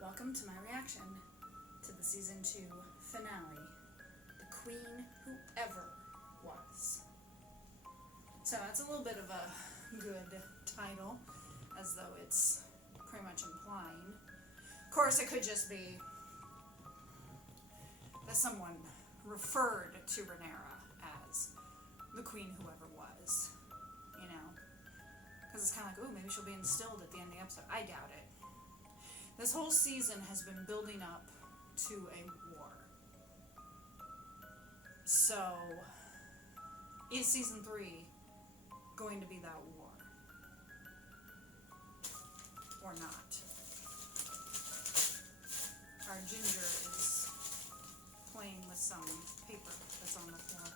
Welcome to my reaction to the season 2 finale, The Queen Who Ever Was. So that's a little bit of a good title, as though it's pretty much implying. Of course, it could just be that someone referred to Rhaenyra as the Queen Who Ever Was, you know? Because it's kind of like, ooh, maybe she'll be instilled at the end of the episode. I doubt it. This whole season has been building up to a war. So, is season 3 going to be that war? Or not? Our Ginger is playing with some paper that's on the floor.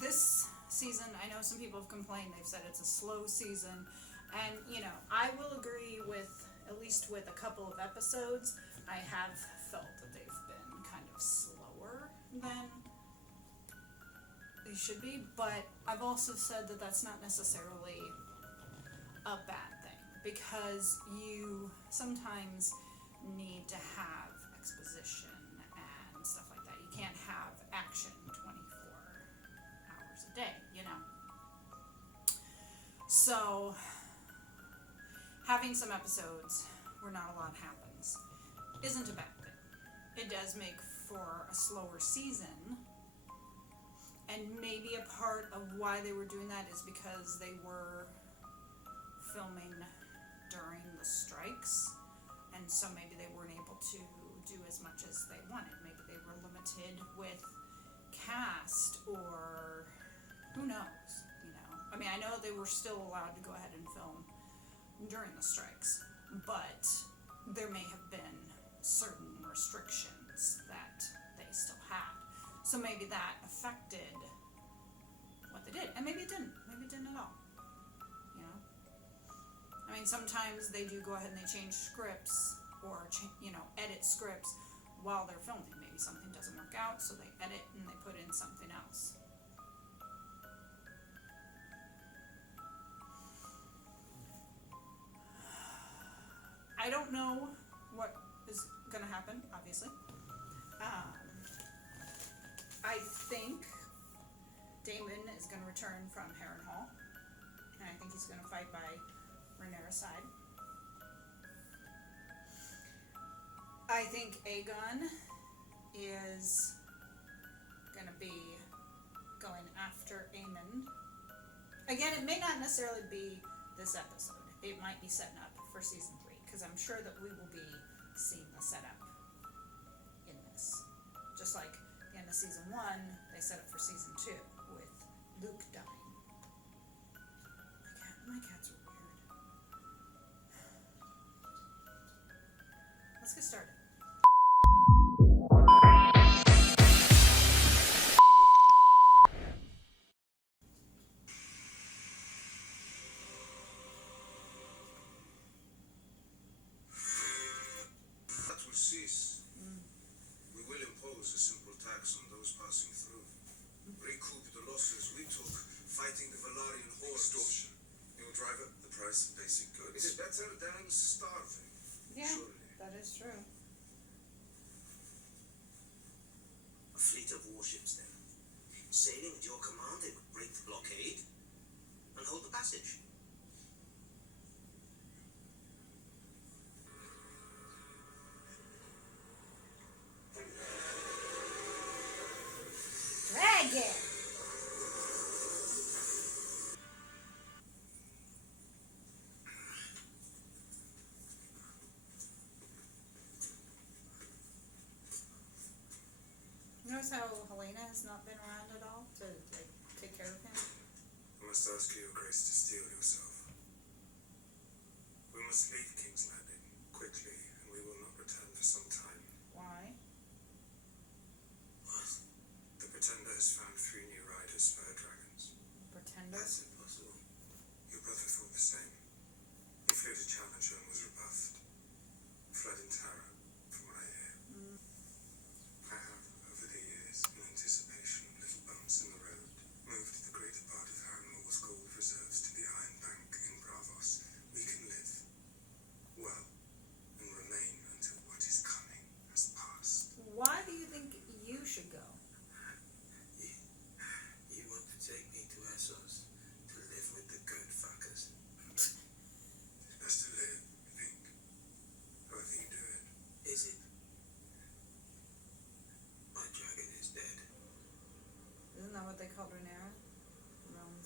This season, I know some people have complained, they've said it's a slow season, and you know, I will agree with, at least with a couple of episodes, I have felt that they've been kind of slower than they should be, but I've also said that that's not necessarily a bad thing, because you sometimes need to have exposition and stuff like that. You can't have action 24 hours a day, you know. So, having some episodes where not a lot happens isn't a bad thing. It does make for a slower season, and maybe a part of why they were doing that is because they were filming during the strikes, and so maybe they weren't able to do as much as they wanted. Maybe they were limited with cast, or who knows, you know. I mean, I know they were still allowed to go ahead and film during the strikes, but there may have been certain restrictions that they still had. So maybe that affected what they did, and maybe it didn't. Maybe it didn't at all, you know. I mean, sometimes they do go ahead and they change scripts, or edit scripts while they're filming. Maybe something doesn't work out, so they edit and they put in something else. I don't know what is going to happen, obviously. I think Daemon is going to return from Harrenhal, and I think he's going to fight by Rhaenyra's side. I think Aegon is going to be going after Aemon. Again, it may not necessarily be this episode. It might be setting up for season 3, because I'm sure that we will be seeing the setup in this. Just like the end of season 1, they set up for season 2 with Luke dying. My cats are weird. Let's get started. That will cease. We will impose a simple tax on those passing through. Recoup the losses we took fighting the Velaryon hordes. Extortion. You'll drive up the price of basic It goods. is better than starving. Yeah, Surely. that is true. A fleet of warships, then. Sailing at your command, they would break the blockade and hold the passage. Dragon! Notice how Helena has not been around at all to take care of him? I must ask your grace to steel yourself. We must leave King's Landing quickly, and we will not return for some time. Why? What? The Pretender has found 3 new riders for her dragons. Pretender? That's impossible. Your brother thought the same. He flew to challenge her and was rebuffed. Fled in terror, from what I hear. I have, over the years, in anticipation of little bumps in the road, moved the greater part of Harrenhal's gold reserves to the island.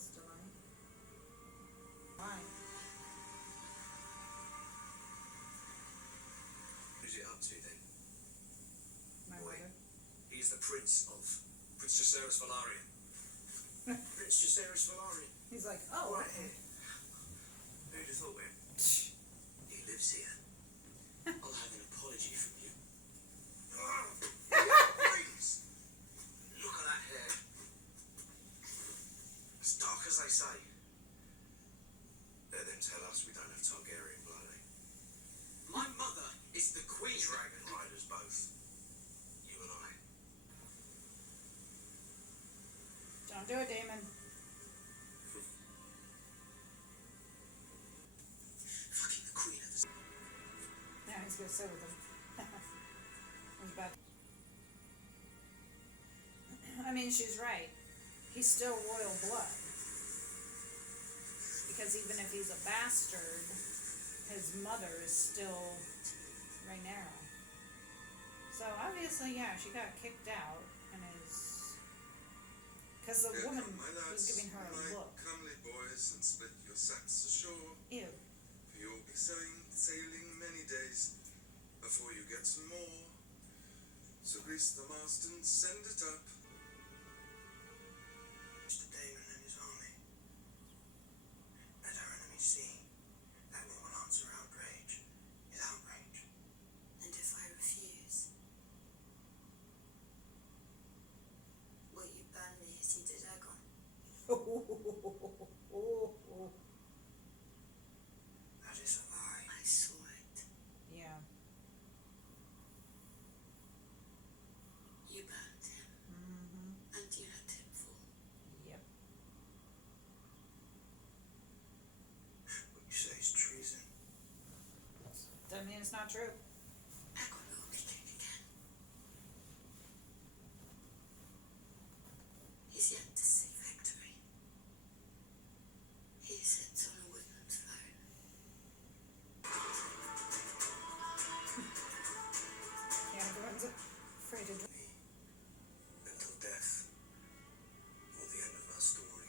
Stellani. Why? Who's it up to then? My Boy. mother. He's the Prince of Prince Jacaerys Velaryon. Prince Jacaerys Velaryon. He's like, oh, Right here. Who'd have thought it? He lives here. I'll have an apology from you. Please. Look at that hair. As dark as they say. Let them tell us we don't have Targaryen blood, eh? My mother is the queen. Dragon riders both. You and I. don't do it, Damon. Fucking the queen of the... Yeah, he's gonna sit with him. I was about. I mean, she's right. He's still royal blood. Because even if he's a bastard, his mother is still Rhaenyra. So obviously, yeah, she got kicked out and is. Because the woman Come, my was lads, giving her a my look. comely boys, and split your sacks ashore. Ew. For you'll be sailing many days before you get some more. So grease the mast and send it up. Mr. Daemon and his army. Let our enemies see that we will answer outrage with outrage. And if I refuse, will you burn me as you did Aegon? That is a lie. I saw it. Yeah. You burned him, Mm-hmm. and you let him fall. Yep. What you say is treason. Doesn't mean it's not true. Aegon will be king again. He's yet to see victory. He sits on a woodland throne. Yeah, everyone's afraid to. Until death, or the end of our story.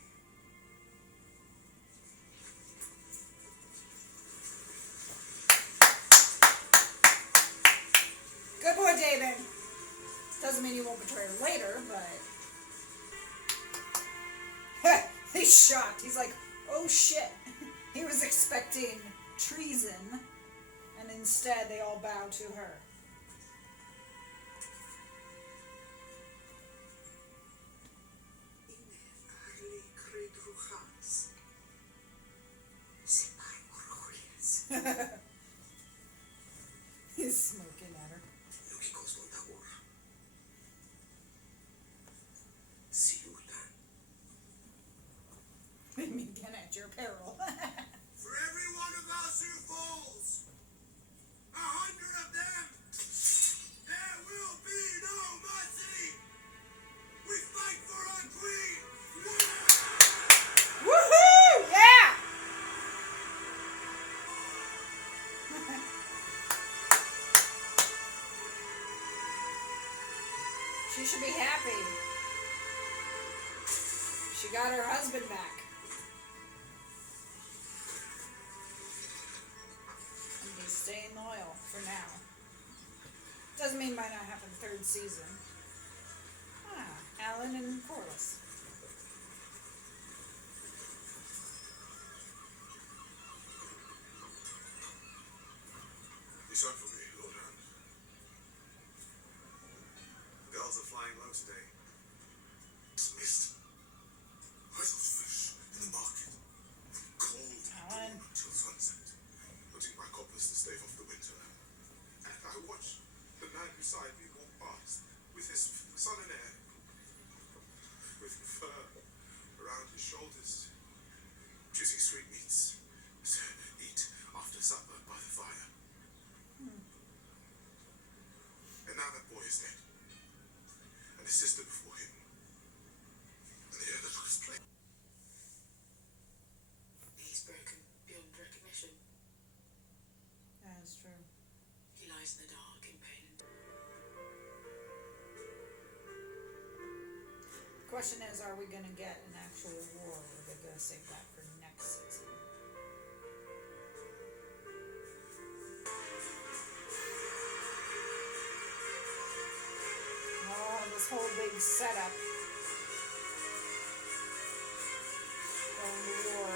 Good boy, David. Doesn't mean you won't betray her later, but he's shocked. He's like, "Oh shit!" He was expecting treason, and instead they all bow to her. He's smoking at her. Logikos Montaur. Silulan. I mean, again, at your peril. For every one of us who falls, 100 of them, there will be no mercy. We fight for our queen. Woohoo! Yeah! She should be happy. She got her husband back. And he's staying loyal for now. Doesn't mean might not happen third season. Alan and Corlys. You sent for me, Lord Hand. The gulls are flying low today. Dismissed. I thought fish in the market. Cold Alan. until sunset. Putting my coppers to stave off the winter. And I watched the man beside me walk past with his son and heir. With fur around his shoulders. Choosing sweetmeats to eat after supper by the fire. And now that boy is dead. And his sister before him. And the other took his place. He's broken beyond recognition. That's true. He lies in the dark in pain. Question is, are we going to get an actual war with the save that for next season. Oh, this whole big setup. Going to war.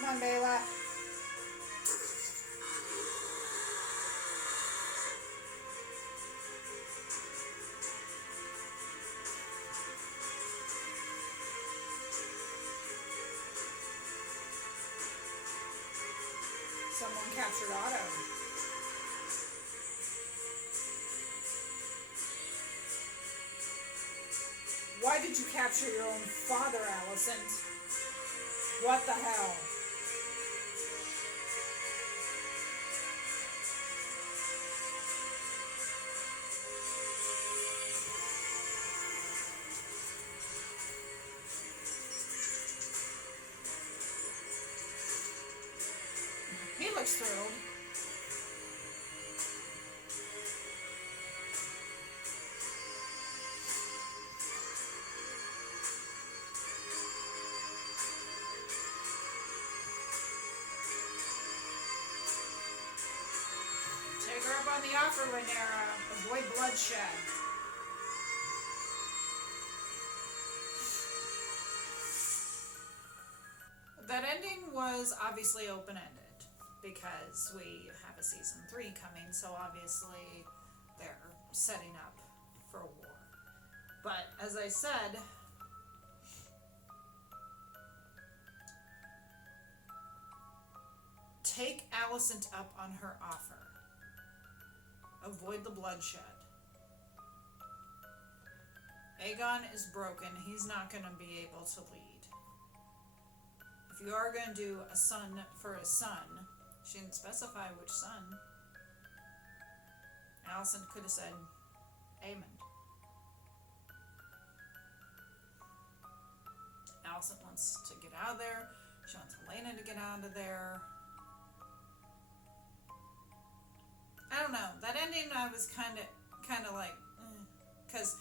Come on, Bela. Someone captured Otto. Why did you capture your own father, Alicent? What the hell? He looks thrilled. Take her up on the offer, Rhaenyra. Avoid bloodshed. That ending was obviously open-ended because we have a season 3 coming, so obviously they're setting up for a war. But as I said, take Alicent up on her offer. Avoid the bloodshed. Aegon is broken. He's not going to be able to lead. If you are going to do a son for a son, she didn't specify which son. Alicent could have said Aemond. Alicent wants to get out of there. She wants Helaena to get out of there. I don't know. That ending, I was kind of like, because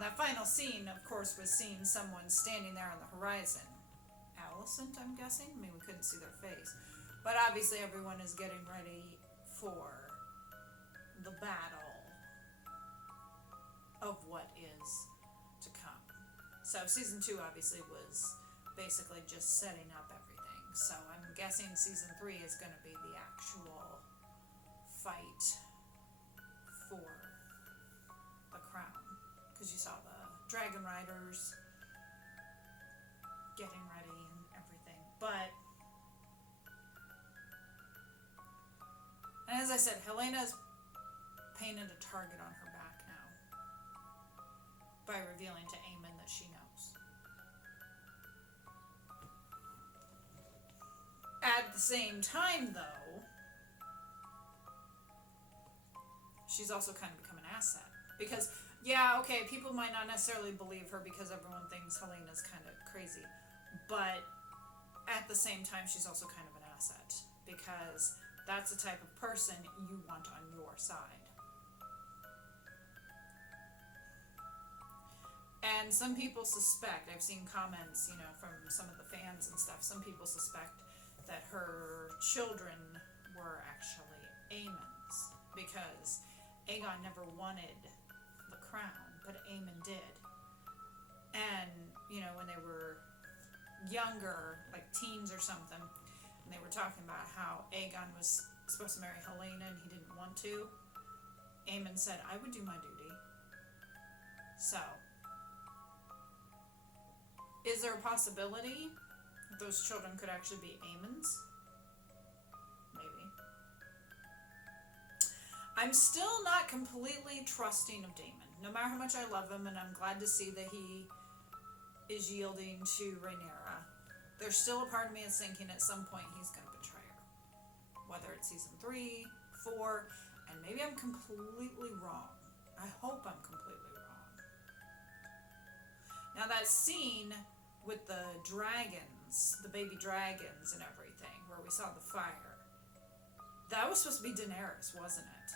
that final scene, of course, was seeing someone standing there on the horizon. Alicent, I'm guessing. I mean, we couldn't see their face, but obviously everyone is getting ready for the battle of what is to come. So season 2 obviously was basically just setting up everything. So I'm guessing season 3 is going to be the actual fight for the crown, because you saw the dragon riders getting ready and everything. But and as I said, Helena's painted a target on her back now by revealing to Aemond that she knows. At the same time, though, she's also kind of become an asset. Because, yeah, okay, people might not necessarily believe her because everyone thinks Helena's kind of crazy. But at the same time, she's also kind of an asset. Because that's the type of person you want on your side. And some people suspect, I've seen comments, from some of the fans and stuff, some people suspect that her children were actually Aemond's, because Aegon never wanted the crown, but Aemond did. And, when they were younger, like teens or something, and they were talking about how Aegon was supposed to marry Helaena and he didn't want to, Aemond said, I would do my duty. So, is there a possibility that those children could actually be Aemond's? Maybe. I'm still not completely trusting of Daemon. No matter how much I love him, and I'm glad to see that he is yielding to Rhaenyra, there's still a part of me that's thinking at some point he's going to betray her. Whether it's season 3, 4, and maybe I'm completely wrong. I hope I'm completely wrong. Now that scene with the dragons, the baby dragons and everything, where we saw the fire, that was supposed to be Daenerys, wasn't it?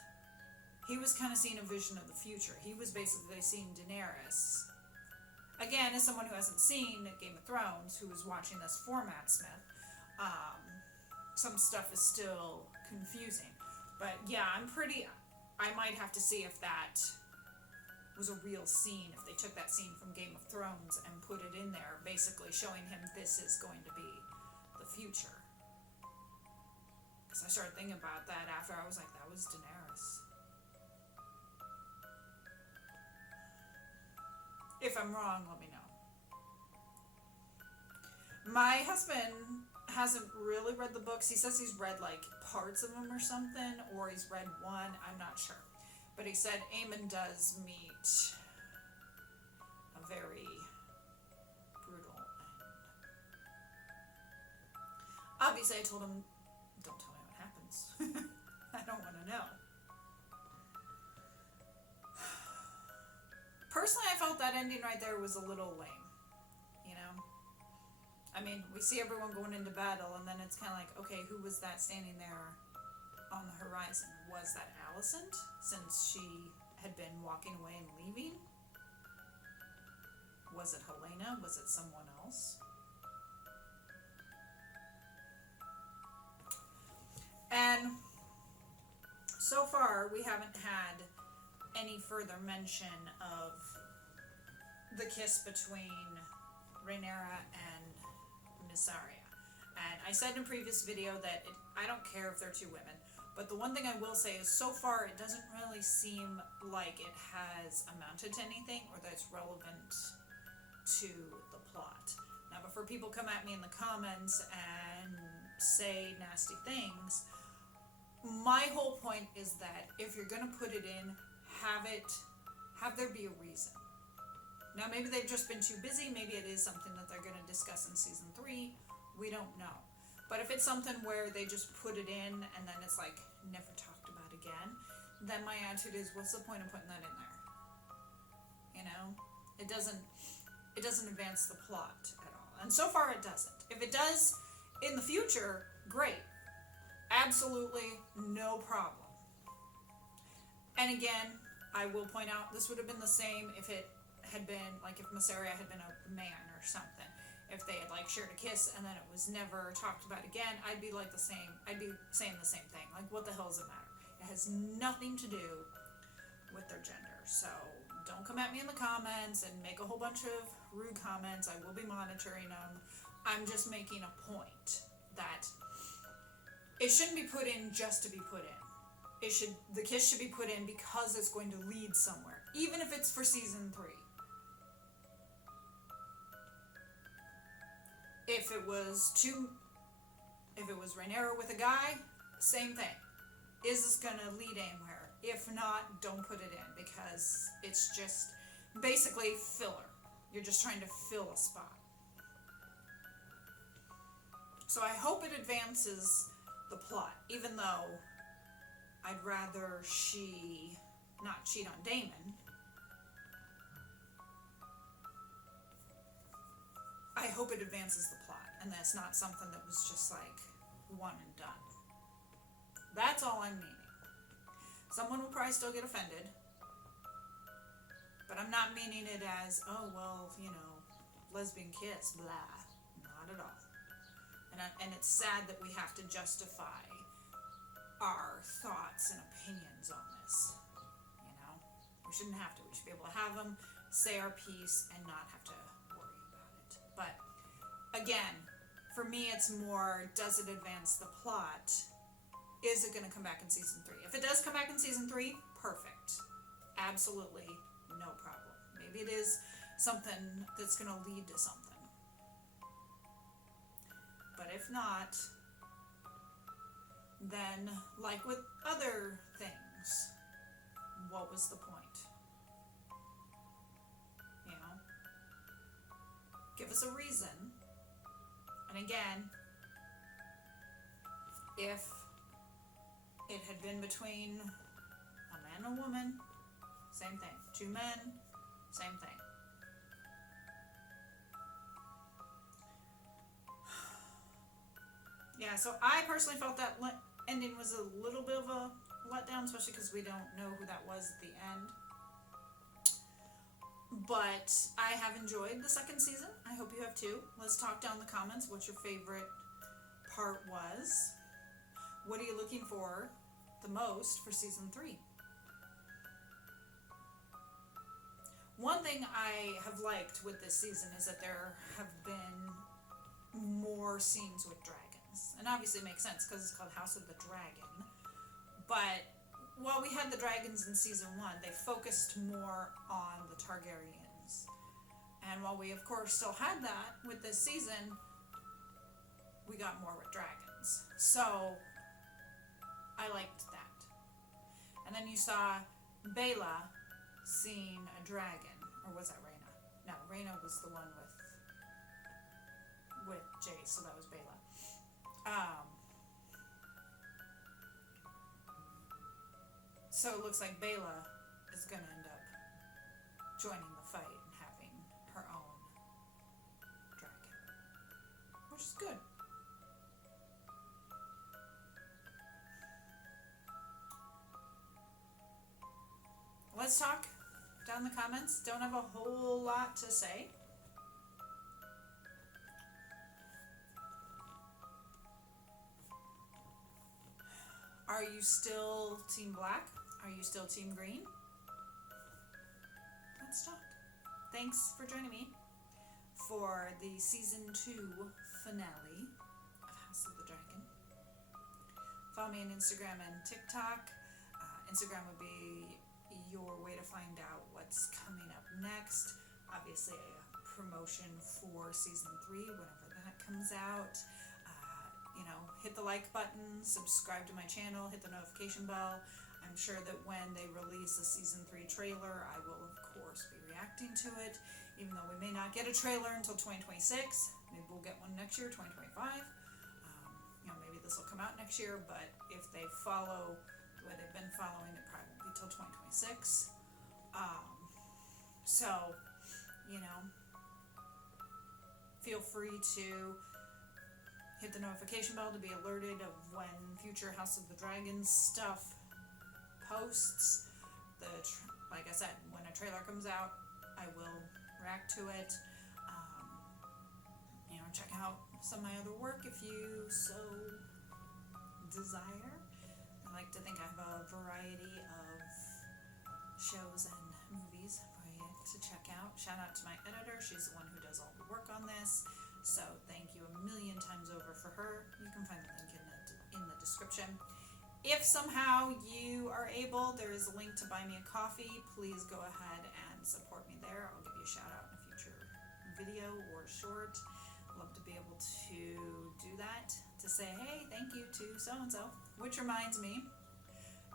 he was kind of seeing a vision of the future. He was basically seeing Daenerys. Again, as someone who hasn't seen Game of Thrones, who was watching this format, Smith, some stuff is still confusing. But yeah, I might have to see if that was a real scene, if they took that scene from Game of Thrones and put it in there, basically showing him this is going to be the future. Because I started thinking about that after I was like, that was Daenerys. If I'm wrong, let me know. My husband hasn't really read the books. He says he's read like parts of them or something, or he's read one, I'm not sure. But he said Aemon does meet a very brutal end. Obviously, I told him, don't tell me what happens. I don't want to know. Personally, I felt that ending right there was a little lame. You know? I mean, we see everyone going into battle, and then it's kind of like, okay, who was that standing there on the horizon? Was that Alicent, since she had been walking away and leaving? Was it Helena? Was it someone else? And so far, we haven't had any further mention of the kiss between Rhaenyra and Mysaria. And I said in a previous video that I don't care if they're two women, but the one thing I will say is so far it doesn't really seem like it has amounted to anything or that it's relevant to the plot. Now, before people come at me in the comments and say nasty things, my whole point is that if you're going to put it in, have there be a reason. Now, maybe they've just been too busy. Maybe it is something that they're going to discuss in season 3. We don't know. But if it's something where they just put it in and then it's like never talked about again, then my attitude is, what's the point of putting that in there? You know, it doesn't advance the plot at all. And so far it doesn't. If it does in the future, great. Absolutely no problem. And again, I will point out this would have been the same if it had been like if Mysaria had been a man or something. If they had like shared a kiss and then it was never talked about again, I'd be like the same. I'd be saying the same thing. Like, what the hell does it matter? It has nothing to do with their gender. So don't come at me in the comments and make a whole bunch of rude comments. I will be monitoring them. I'm just making a point that it shouldn't be put in just to be put in. The kiss should be put in because it's going to lead somewhere, even if it's for season 3. If it was Rhaenyra with a guy, same thing. Is this gonna lead anywhere? If not, don't put it in because it's just basically filler. You're just trying to fill a spot. So I hope it advances the plot, even though I'd rather she not cheat on Daemon. I hope it advances the plot, and that's not something that was just like one and done. That's all I'm meaning. Someone will probably still get offended, but I'm not meaning it as, oh, well, you know, lesbian kiss, blah. Not at all. And it's sad that we have to justify our thoughts and opinions on this. You know? We shouldn't have to. We should be able to have them, say our piece, and not have to worry about it. But, again, for me it's more, does it advance the plot? Is it going to come back in season 3? If it does come back in season 3, perfect. Absolutely no problem. Maybe it is something that's going to lead to something. But if not, then, like with other things, what was the point? You know? Give us a reason. And again, if it had been between a man and a woman, same thing. 2 men, same thing. Yeah, so I personally felt that ending was a little bit of a letdown, especially because we don't know who that was at the end. But I have enjoyed the second season. I hope you have too. Let's talk down in the comments what your favorite part was. What are you looking for the most for season 3? One thing I have liked with this season is that there have been more scenes with dragons. And obviously it makes sense because it's called House of the Dragon. But while we had the dragons in season 1, they focused more on the Targaryens. And while we of course still had that with this season, we got more with dragons. So I liked that. And then you saw Baela seeing a dragon. Or was that Rhaena? No, Rhaena was the one with Jace, so that was Baela. So it looks like Baela is going to end up joining the fight and having her own dragon, which is good. Let's talk down in the comments. Don't have a whole lot to say. Are you still Team Black? Are you still Team Green? Let's talk. Thanks for joining me for the season 2 finale of House of the Dragon. Follow me on Instagram and TikTok. Instagram would be your way to find out what's coming up next. Obviously a promotion for season 3 whenever that comes out. Hit the like button, subscribe to my channel, hit the notification bell. I'm sure that when they release a season 3 trailer, I will of course be reacting to it, even though we may not get a trailer until 2026. Maybe we'll get one next year, 2025. Maybe this will come out next year, but if they follow the way they've been following, it probably won't be till 2026. Feel free to hit the notification bell to be alerted of when future House of the Dragon stuff posts. Like I said, when a trailer comes out, I will react to it. Check out some of my other work if you so desire. I like to think I have a variety of shows and movies for you to check out. Shout out to my editor. She's the one who does all the work on this. So thank you a million times over for her. You can find the link in the description. If somehow you are able, there is a link to buy me a coffee. Please go ahead and support me there. I'll give you a shout out in a future video or short. Love to be able to do that, to say, hey, thank you to so-and-so. Which reminds me,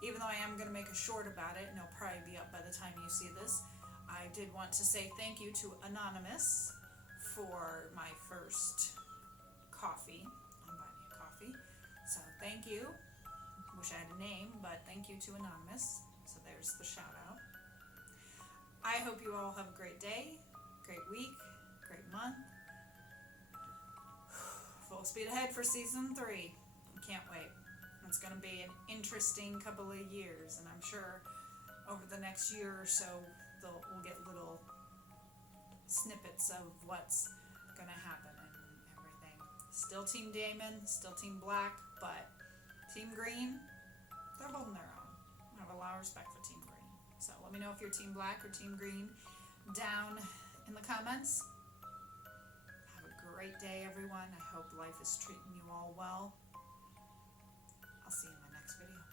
even though I am going to make a short about it, and it'll probably be up by the time you see this, I did want to say thank you to Anonymous for my first coffee on Buy Me a Coffee. So thank you. Wish I had a name, but thank you to Anonymous. So there's the shout out. I hope you all have a great day, great week, great month. Full speed ahead for season 3. I can't wait. It's going to be an interesting couple of years, and I'm sure over the next year or so we'll get little snippets of what's going to happen and everything. Still Team Daemon, still Team Black, but Team Green, they're holding their own. I have a lot of respect for Team Green. So let me know if you're Team Black or Team Green down in the comments. Have a great day, everyone. I hope life is treating you all well. I'll see you in my next video.